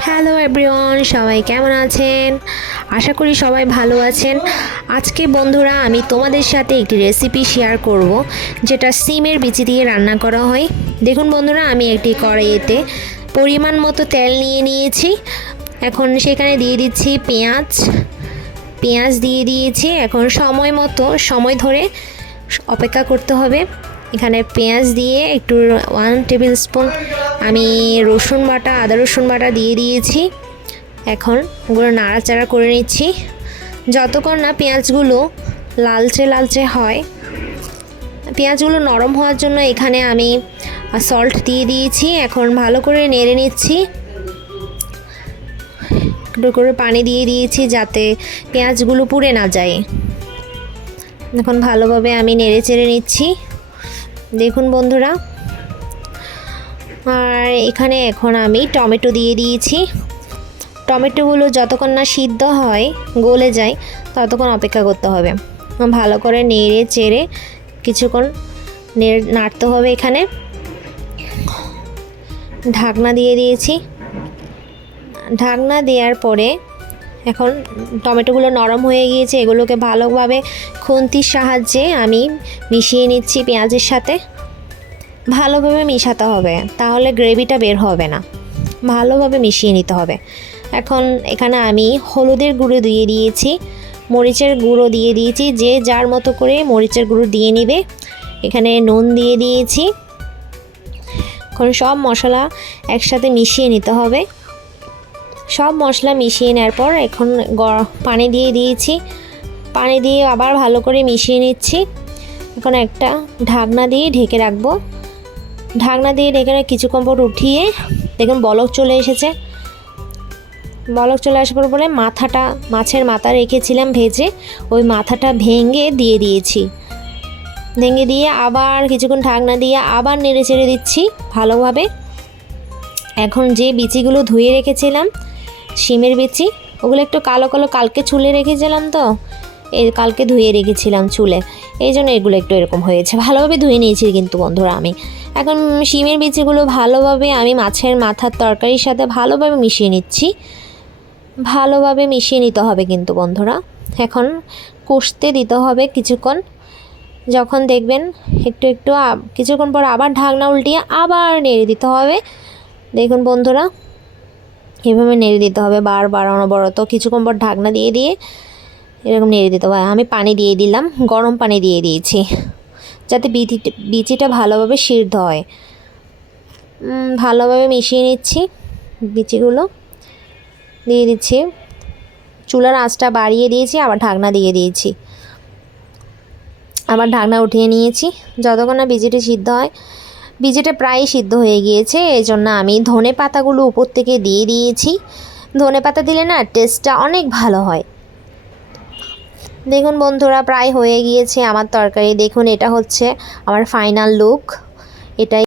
Hello everyone সবাই কেমন আছেন? আশা করি সবাই ভালো আছেন। আজকে বন্ধুরা, আমি তোমাদের সাথে একটি রেসিপি শেয়ার করব, যেটা সিমের বিচি দিয়ে রান্না করা হয়। দেখুন বন্ধুরা, আমি একটি কড়াইয়েতে পরিমাণ মতো তেল নিয়ে নিয়েছি। এখন সেখানে দিয়ে দিচ্ছি পেঁয়াজ। পেঁয়াজ দিয়ে দিয়েছি। এখন সময় মতো, সময় ধরে অপেক্ষা করতে হবে। এখানে পেঁয়াজ দিয়ে একটু ওয়ান টেবিল স্পুন আমি রসুন বাটা, আদা রসুন বাটা দিয়ে দিয়েছি। এখন ওগুলো নাড়াচাড়া করে নিচ্ছি। যতক্ষণ না পেঁয়াজগুলো লালচে লালচে হয়, পেঁয়াজগুলো নরম হওয়ার জন্য এখানে আমি সল্ট দিয়ে দিয়েছি। এখন ভালো করে নেড়ে নিচ্ছি। একটু করে পানি দিয়ে দিয়েছি যাতে পেঁয়াজগুলো পুড়ে না যায়। এখন ভালোভাবে আমি নেড়ে চেড়ে নিচ্ছি। দেখুন বন্ধুরা আর এখানে এখন আমি টমেটো দিয়ে দিয়েছি। টমেটোগুলো যতক্ষণ না সিদ্ধ হয়, গলে যায়, ততক্ষণ অপেক্ষা করতে হবে। ভালো করে নেড়ে চেড়ে কিছুক্ষণ নেড়ে, নাড়তে হবে এখানে। ঢাকনা দিয়ে দিয়েছি। ঢাকনা দেওয়ার পরে এখন টমেটোগুলো নরম হয়ে গিয়েছে, এগুলোকে ভালোভাবে খুন্তির সাহায্যে আমি মিশিয়ে নিচ্ছি পেঁয়াজের সাথে। ভালোভাবে মিশাতে হবে, তাহলে গ্রেভিটা বের হবে না। ভালোভাবে মিশিয়ে নিতে হবে। এখন এখানে আমি হলুদের গুঁড়ো দিয়ে দিয়েছি, মরিচের গুঁড়ো দিয়ে দিয়েছি, যে যার মতো করে মরিচের গুঁড়ো দিয়ে নিবে। এখানে নুন দিয়ে দিয়েছি। এখন সব মশলা একসাথে মিশিয়ে নিতে হবে। সব মশলা মিশিয়ে নেওয়ার পর এখন পানি দিয়ে দিয়েছি। পানি দিয়ে আবার ভালো করে মিশিয়ে নিচ্ছি। এখন একটা ঢাকনা দিয়ে ঢেকে রাখব। ঢাকনা দিয়ে ঢেকে রেখে কিছুক্ষণ পর উঠিয়ে দেখুন বলক চলে এসেছে। বলক চলে আসার পর মাথাটা, মাছের মাথা রেখেছিলাম ভেজে, ওই মাথাটা ভেঙে দিয়ে দিয়েছি। ভেঙে দিয়ে আবার কিছুক্ষণ ঢাকনা দিয়ে আবার নেড়ে চেড়ে দিচ্ছি ভালোভাবে। এখন যে বিচিগুলো ধুয়ে রেখেছিলাম, শিমের বিচি, ওগুলো একটু কালো কালো কালকে চুলে রেখেছিলাম তো এই কালকে ধুয়ে রেখেছিলাম চুলে। এই জন্য এগুলো একটু এরকম হয়েছে। ভালোভাবে ধুয়ে নিয়েছি কিন্তু বন্ধুরা আমি। এখন শিমের বিচিগুলো ভালোভাবে আমি মাছের মাথার তরকারির সাথে ভালোভাবে মিশিয়ে নিচ্ছি। ভালোভাবে মিশিয়ে নিতে হবে কিন্তু বন্ধুরা। এখন কষতে দিতে হবে কিছুক্ষণ। যখন দেখবেন একটু একটু কিছুক্ষণ পর আবার ঢাকনা উল্টিয়ে আবার নেড়ে দিতে হবে। দেখুন বন্ধুরা, এভাবে নেড়ে দিতে হবে বারবার অনবরত। কিছুক্ষণ পর ঢাকনা দিয়ে দিয়ে এরকম নেড়ে দিতে হবে আমি পানি দিয়ে দিলাম, গরম পানি দিয়ে দিয়েছি, যাতে বিচি বিচিটা ভালোভাবে সিদ্ধ হয়। ভালোভাবে মিশিয়ে নিচ্ছি বিচিগুলো। দিয়ে দিচ্ছি। চুলার আঁচটা বাড়িয়ে দিয়েছি, আবার ঢাকনা দিয়ে দিয়েছি। আবার ঢাকনা উঠিয়ে নিয়েছি। যতক্ষণ না বিচিটা সিদ্ধ হয়, বিচিটা প্রায় সিদ্ধ হয়ে গিয়েছে, এই জন্য আমি ধনে পাতাগুলো উপর থেকে দিয়ে দিয়েছি। ধনে পাতা দিলে না টেস্টটা অনেক ভালো হয়। দেখুন বন্ধুরা প্রায় হয়ে গিয়েছে আমার তরকারি। দেখুন এটা হচ্ছে আমার ফাইনাল লুক এটাই